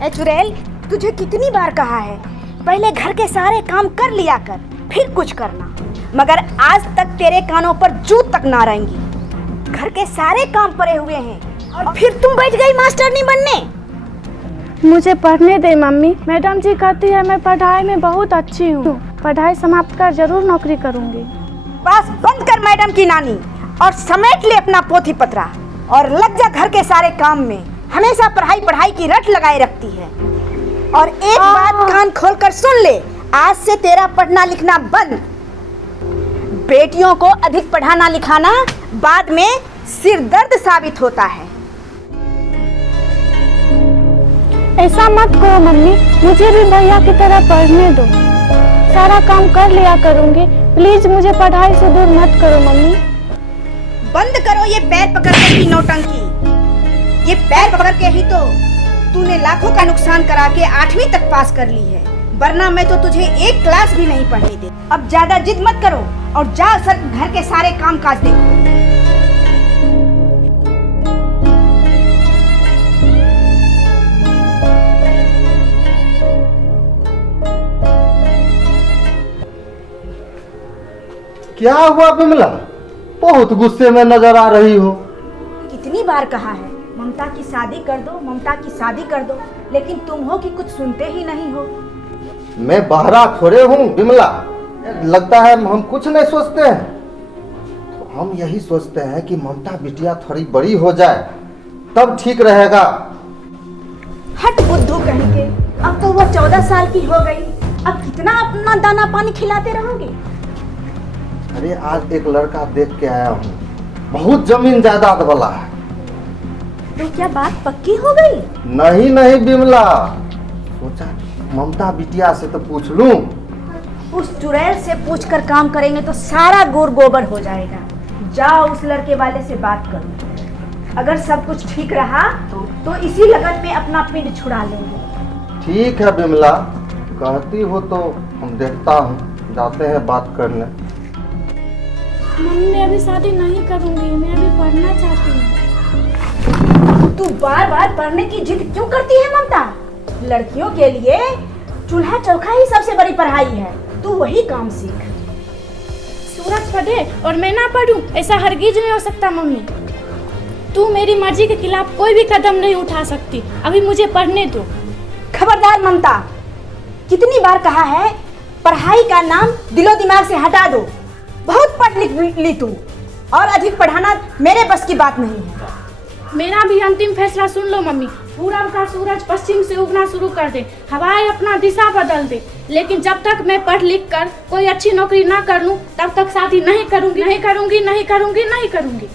ए चुड़ैल, तुझे कितनी बार कहा है पहले घर के सारे काम कर लिया कर, फिर कुछ करना, मगर आज तक तेरे कानों पर जू तक ना रहेंगी। घर के सारे काम पड़े हुए हैं और फिर तुम बैठ गई मास्टरनी बनने। मुझे पढ़ने दे मम्मी, मैडम जी कहती है मैं पढ़ाई में बहुत अच्छी हूँ। पढ़ाई समाप्त कर जरूर नौकरी करूँगी। बस बंद कर मैडम की नानी और समेट ले अपना पोथी पत्रा और लग जा घर के सारे काम में। हमेशा पढ़ाई पढ़ाई की रट लगाए रखती है। और एक बात कान खोलकर सुन ले, आज से तेरा पढ़ना लिखना बंद। बेटियों को अधिक पढ़ाना लिखाना बाद में सिर दर्द साबित होता है। ऐसा मत करो मम्मी, मुझे भी भैया की तरह पढ़ने दो। सारा काम कर लिया करूँगी, प्लीज मुझे पढ़ाई से दूर मत करो मम्मी। बंद करो ये पैर पकड़ने की नौटंकी। ये पैर पकड़ के ही तो तूने लाखों का नुकसान करा के 8वीं तक पास कर ली है, वरना मैं तो तुझे एक क्लास भी नहीं पढ़ने दे। अब ज्यादा जिद मत करो और जा सर घर के सारे काम काज देखो। क्या हुआ बिमला, बहुत गुस्से में नजर आ रही हो। कितनी बार कहा है ममता की शादी कर दो, ममता की शादी कर दो, लेकिन तुम हो कि कुछ सुनते ही नहीं हो। मैं बहरा थोड़े हूँ बिमला, लगता है हम कुछ नहीं सोचते हैं। तो हम यही सोचते हैं कि ममता बिटिया थोड़ी बड़ी हो जाए तब ठीक रहेगा। हट बुद्धू कहेंगे, अब तो वो 14 साल की हो गई, अब कितना अपना दाना पानी खिलाते रहोगे। अरे आज एक लड़का देख के आया हूँ, बहुत जमीन जायदाद वाला है। तो क्या बात पक्की हो गई? नहीं बिमला, सोचा ममता बिटिया से तो पूछ लूं। उस चुड़ैल से पूछकर काम करेंगे तो सारा गुड़ गोबर हो जाएगा। जाओ उस लड़के वाले से बात करो, अगर सब कुछ ठीक रहा तो इसी लगन में अपना पिंड छुड़ा लेंगे। ठीक है बिमला, कहती हो तो हम देखता हूँ, जाते हैं बात करने। मम्मी मैं अभी शादी नहीं करूँगी, मैं अभी पढ़ना चाहती हूँ। तू बार बार पढ़ने की जिद क्यों करती है ममता? लड़कियों के लिए चूल्हा चौका ही सबसे बड़ी पढ़ाई है, तू वही काम सीख। सूरज पढ़े और मैं ना पढ़ूं, ऐसा हरगिज नहीं हो सकता मम्मी। तू मेरी मर्जी के खिलाफ कोई भी कदम नहीं उठा सकती, अभी मुझे पढ़ने दो। खबरदार ममता, कितनी बार कहा है पढ़ाई का नाम दिलो दिमाग से हटा दो। बहुत पढ़ लिख ली तू, और अधिक पढ़ाना मेरे बस की बात नहीं है। मेरा भी अंतिम फैसला सुन लो मम्मी, पूरब का सूरज पश्चिम से उगना शुरू कर दे, हवाएं अपना दिशा बदल दे, लेकिन जब तक मैं पढ़ लिख कर कोई अच्छी नौकरी ना कर लूं तब तक शादी नहीं करूंगी, नहीं करूंगी, नहीं करूंगी, नहीं करूंगी।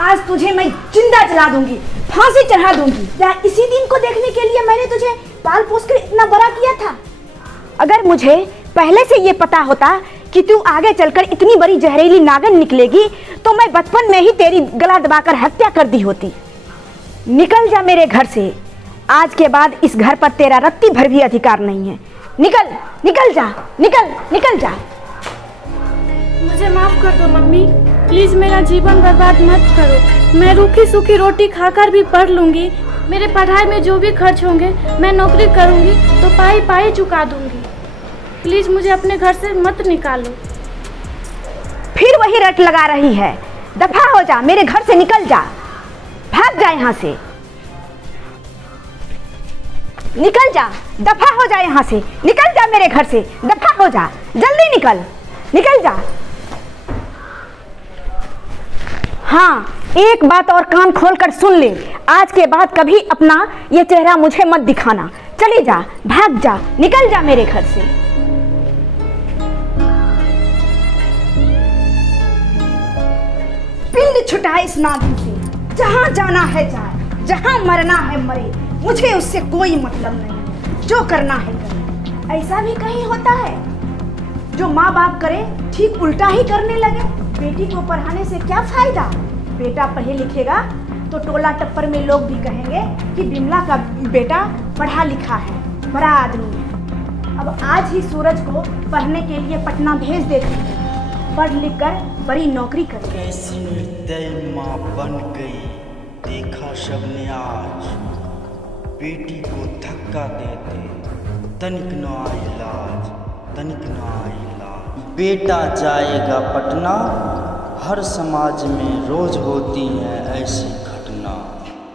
आज तुझे मैं जिंदा जला दूंगी, फांसी चढ़ा दूंगी। क्या इसी दिन को देखने के लिए मैंने तुझे पाल पोस कर इतना बड़ा किया था? अगर मुझे पहले से ये पता होता कि तू आगे चलकर इतनी बड़ी जहरीली नागिन निकलेगी तो मैं बचपन में ही तेरी गला दबाकर हत्या कर दी होती। निकल जा मेरे घर से, आज के बाद इस घर पर तेरा रत्ती भर भी अधिकार नहीं है। निकल, निकल जा, निकल जा। मुझे माफ कर दो मम्मी, प्लीज मेरा जीवन बर्बाद मत करो। मैं रूखी सूखी रोटी खाकर भी पढ़ लूंगी, मेरे पढ़ाई में जो भी खर्च होंगे मैं नौकरी करूंगी तो पाई पाई चुका दूंगी। प्लीज मुझे अपने घर से मत निकालो। फिर वही रट लगा रही है, दफा हो जा, मेरे घर से निकल जा, भाग जा यहाँ से, निकल जा, दफा हो जा यहाँ से, निकल जा मेरे घर से, दफा हो जा, जल्दी निकल, निकल जा। हाँ, एक बात और कान खोलकर सुन ले, आज के बाद कभी अपना ये चेहरा मुझे मत दिखाना। चली जा, भाग जा, निकल जा मेरे घर से। पिंड छुटा इस नागिन से, जहां जाना है जाए, जहां मरना है मरे, मुझे उससे कोई मतलब नहीं, जो करना है करे। ऐसा भी कहीं होता है जो माँ बाप करे ठीक उल्टा ही करने लगे। बेटी को पढ़ाने से क्या फायदा? बेटा पढ़े लिखेगा तो टोला टप्पर में लोग भी कहेंगे कि बिमला का बेटा पढ़ा लिखा है, बड़ा आदमी है। अब आज ही सूरज को पढ़ने के लिए पटना भेज देती है, पढ़ लिख कर बड़ी नौकरी कर। कैसी निर्दयी माँ बन गई, देखा सबने आज। बेटी को धक्का देते, तनिक न आई लाज, तनिक न आई लाज। बेटा जाएगा पटना, हर समाज में रोज होती है ऐसी घटना।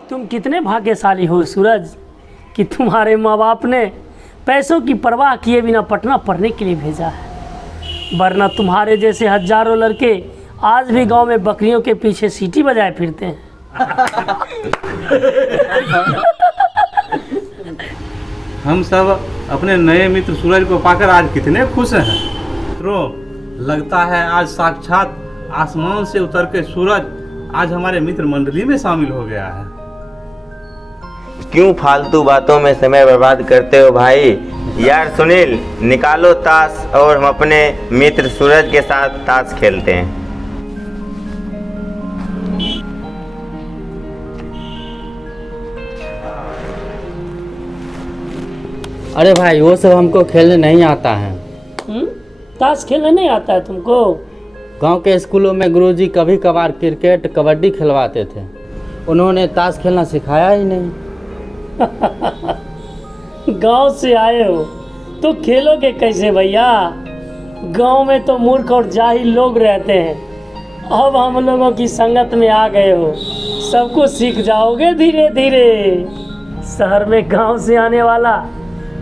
तुम कितने भाग्यशाली हो सूरज कि तुम्हारे माँ बाप ने पैसों की परवाह किए बिना पटना पढ़ने के लिए भेजा है, वरना तुम्हारे जैसे हजारों लड़के आज भी गांव में बकरियों के पीछे सीटी बजाए फिरते हैं। हम सब अपने नए मित्र सूरज को पाकर आज कितने खुश हैं। मित्रों, लगता है आज साक्षात आसमान से उतर के सूरज आज हमारे मित्र मंडली में शामिल हो गया है। क्यों फालतू बातों में समय बर्बाद करते हो भाई? यार सुनील, निकालो ताश और हम अपने मित्र सूरज के साथ ताश खेलते हैं। अरे भाई वो सब हमको खेलने नहीं आता है। ताश खेलने नहीं आता है तुमको? गांव के स्कूलों में गुरुजी कभी कभार क्रिकेट कबड्डी खिलवाते थे, उन्होंने ताश खेलना सिखाया ही नहीं। गांव से आए हो तो खेलोगे कैसे भैया? गांव में तो मूर्ख और जाहिल लोग रहते हैं। अब हम लोगों की संगत में आ गए हो, सब कुछ सीख जाओगे धीरे धीरे। शहर में गांव से आने वाला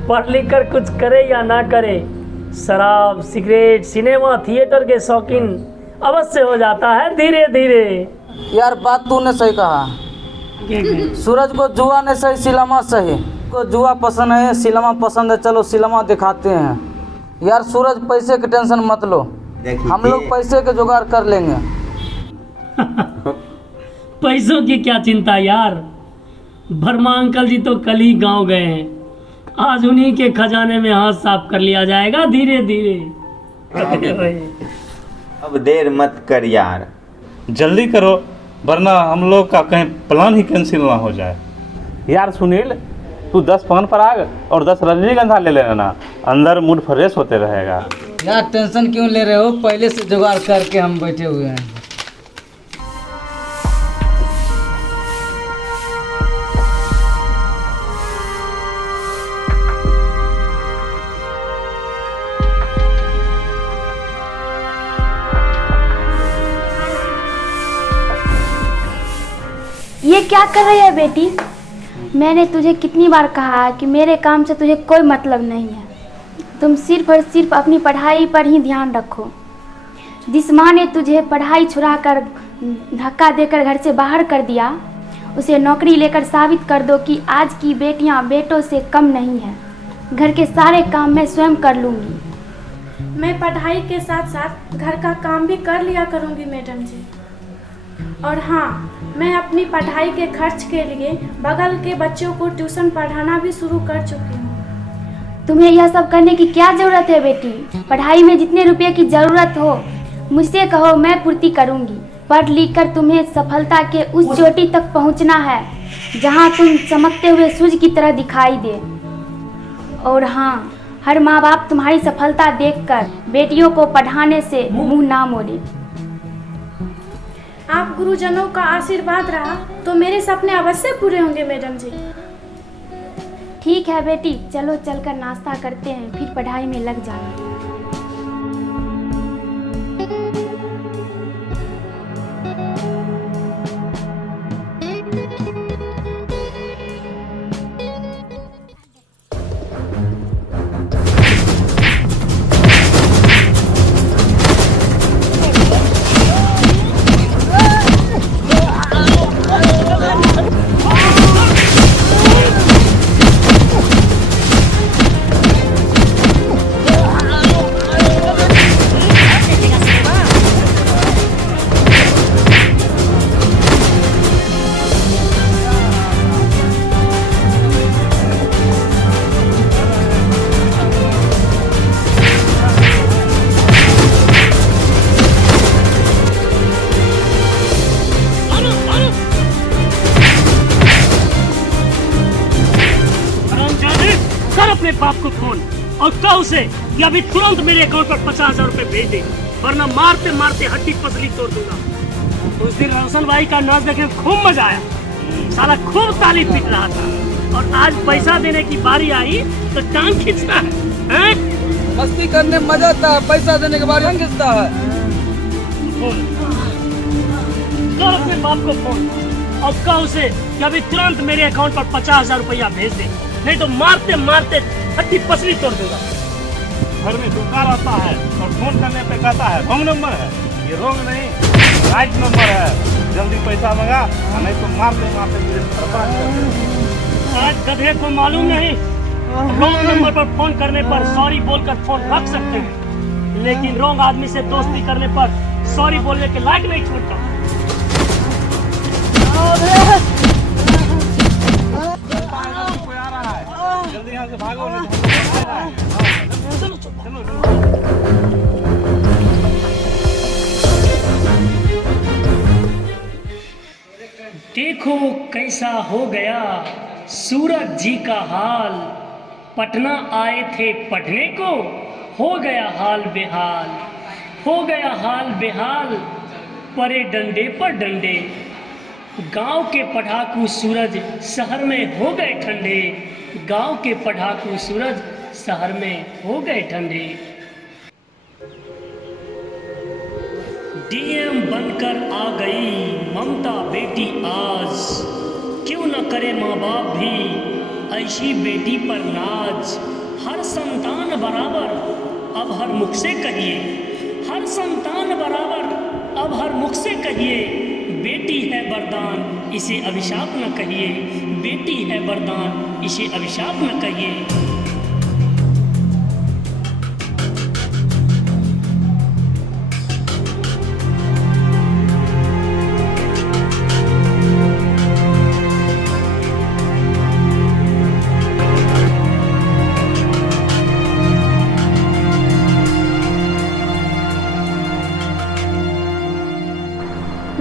पढ़ लिख कर कुछ करे या ना करे, शराब सिगरेट सिनेमा थिएटर के शौकीन अवश्य हो जाता है धीरे धीरे। यार बात तूने सही कहा। सूरज को जुआ ने सही, सिनेमा सही। को जुआ पसंद है, सिनेमा पसंद है, चलो सिनेमा दिखाते हैं। यार सूरज, पैसे की टेंशन मत लो, हम लोग पैसे के जुगाड़ कर लेंगे। पैसों की क्या चिंता यार, वर्मा अंकल जी तो कल ही गांव गए हैं, आज उन्हीं के खजाने में हाथ साफ कर लिया जाएगा धीरे धीरे। अब देर मत कर यार, जल्दी करो वरना हम लोग का कहीं प्लान ही कैंसिल ना हो जाए। यार सुनील, तू 10 पान पराग और 10 रजनीगंधा ले लेना, अंदर मूड फ्रेश होते रहेगा। यार टेंशन क्यों ले रहे हो, पहले से जुगाड़ करके हम बैठे हुए हैं। ये क्या कर रही है बेटी? मैंने तुझे कितनी बार कहा है कि मेरे काम से तुझे कोई मतलब नहीं है। तुम सिर्फ और सिर्फ अपनी पढ़ाई पर ही ध्यान रखो। जिस माँ ने तुझे पढ़ाई छुड़ाकर धक्का देकर घर से बाहर कर दिया, उसे नौकरी लेकर साबित कर दो कि आज की बेटियां बेटों से कम नहीं हैं। घर के सारे काम मैं स्वयं कर लूँगी। मैं पढ़ाई के साथ साथ घर का काम भी कर लिया करूँगी मैडम जी। और हाँ, मैं अपनी पढ़ाई के खर्च के लिए बगल के बच्चों को ट्यूशन पढ़ाना भी शुरू कर चुकी हूँ। तुम्हें यह सब करने की क्या ज़रूरत है बेटी? पढ़ाई में जितने रुपए की ज़रूरत हो मुझसे कहो, मैं पूर्ति करूँगी। पढ़ लिख कर तुम्हें सफलता के उस चोटी तक पहुँचना है जहाँ तुम चमकते हुए सूरज की तरह दिखाई दे। और हाँ, हर माँ बाप तुम्हारी सफलता देखकर बेटियों को पढ़ाने से मुँह ना मोड़े। आप गुरुजनों का आशीर्वाद रहा तो मेरे सपने अवश्य पूरे होंगे मैडम जी। ठीक है बेटी, चलो चलकर नाश्ता करते हैं, फिर पढ़ाई में लग जाना। अपने बाप को फोन और कह उसे कि अभी तुरंत मेरे अकाउंट पर 50,000 रुपए भेज दे, वरना मारते मारते हड्डी पसली तोड़ दूंगा। उस दिन रोशन भाई का नाच देखने में खूब मजा आया, साला खूब ताली पीट रहा था। और आज पैसा देने की बारी आई तो टांग खींचता है? मस्ती करने में मजा आता है, पैसा देने के बाद खींचता है। कर अपने बाप को फोन और कह उसे कि अभी तुरंत मेरे अकाउंट पर 50,000 रुपया भेज दे, नहीं तो मारते मारते हड्डी पसली तोड़ देगा। घर में दुकान आता है और फोन करने पे कहता है रॉन्ग नंबर है। ये रॉन्ग नहीं, राइट नंबर है। जल्दी पैसा मंगा, नहीं तो मारते मारते मुझे बर्बाद कर देगा। आज गधे को मालूम नहीं, रॉन्ग नंबर पर फोन करने पर सॉरी बोलकर फोन रख सकते हैं, लेकिन रॉन्ग आदमी से दोस्ती करने पर सॉरी बोलने के लायक नहीं छोड़ता। कोई आ रहा है, जल्दी यहाँ से भागो, नहीं तो हमको मार रहा है। चलो चलो चलो। देखो कैसा हो गया सूरज जी का हाल, पटना आए थे पढ़ने को, हो गया हाल बेहाल, हो गया हाल बेहाल, परे डंडे पर डंडे। गांव के पढ़ाकू सूरज शहर में हो गए ठंडे, गांव के पढ़ाकू सूरज शहर में हो गए ठंडे। डीएम बनकर आ गई ममता बेटी आज, क्यों न करे माँ बाप भी ऐसी बेटी पर नाज। हर संतान बराबर अब हर मुख से कहिए, हर संतान बराबर अब हर मुख से कहिए, बेटी है वरदान इसे अभिशाप न कहिए, बेटी है वरदान इसे अभिशाप न कहिए।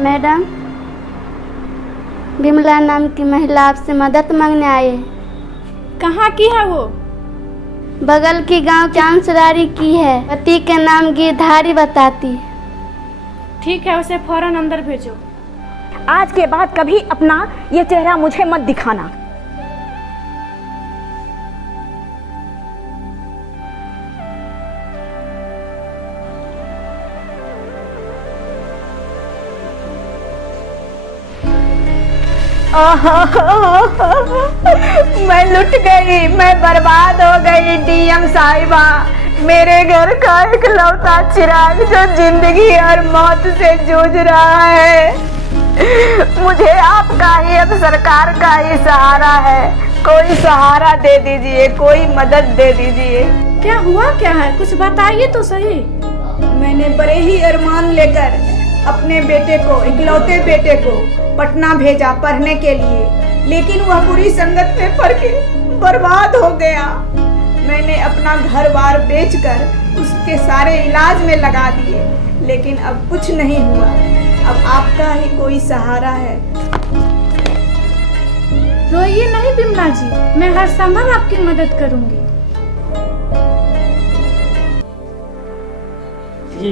मैडम, विमला नाम की महिला आपसे मदद मांगने आई है। कहाँ की है वो? बगल की गांव चांसरारी की है, पति के नाम गिरधारी बताती। ठीक है, उसे फौरन अंदर भेजो। आज के बाद कभी अपना ये चेहरा मुझे मत दिखाना। मैं लुट गई, मैं बर्बाद हो गई डीएम साहिबा। मेरे घर का इकलौता चिराग जो जिंदगी और मौत से जूझ रहा है, मुझे आपका ही, अब सरकार का ही सहारा है। कोई सहारा दे दीजिए, कोई मदद दे दीजिए। क्या हुआ क्या है, कुछ बताइए तो सही। मैंने बड़े ही अरमान लेकर अपने बेटे को, इकलौते बेटे को पटना भेजा पढ़ने के लिए, लेकिन वह बुरी संगत में पड़ के बर्बाद हो गया। मैंने अपना घर बार बेचकर उसके सारे इलाज में लगा दिए, लेकिन अब कुछ नहीं हुआ। अब आपका ही कोई सहारा है। रोइए नहीं बिमला जी, मैं हर संभव आपकी मदद करूंगी।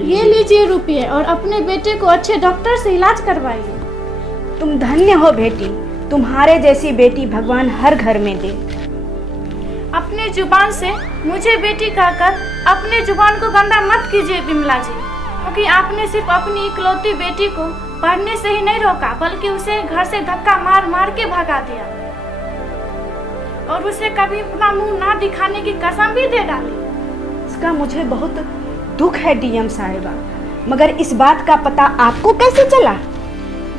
ये लीजिए रुपये और अपने बेटे को अच्छे डॉक्टर से इलाज करवाइए। तुम धन्य हो बेटी, तुम्हारे जैसी बेटी भगवान हर घर में दे। अपने जुबान से मुझे बेटी कहकर अपने जुबान को गंदा मत कीजिए बिमला जी, क्योंकि आपने सिर्फ अपनी इकलौती बेटी को पढ़ने से ही नहीं रोका, बल्कि उसे घर से धक्का मार मार के भगा दिया और उसे कभी अपना मुंह ना दिखाने की कसम भी दे डाली। इसका मुझे बहुत दुख है डीएम साहिबा, मगर इस बात का पता आपको कैसे चला?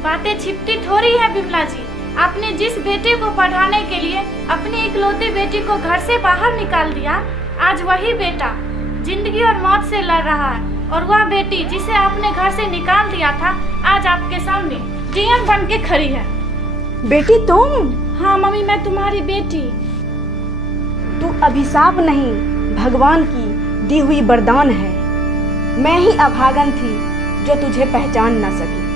बातें छिपती थोड़ी है बिमला जी। आपने जिस बेटे को पढ़ाने के लिए अपनी इकलौती बेटी को घर से बाहर निकाल दिया, आज वही बेटा जिंदगी और मौत से लड़ रहा है, और वह बेटी जिसे आपने घर से निकाल दिया था आज आपके सामने डीएम बन के खड़ी है। बेटी तुम? हाँ मम्मी, मैं तुम्हारी बेटी। तू अभिशाप नहीं, भगवान की दी हुई वरदान है। मैं ही अभागन थी जो तुझे पहचान न सकी।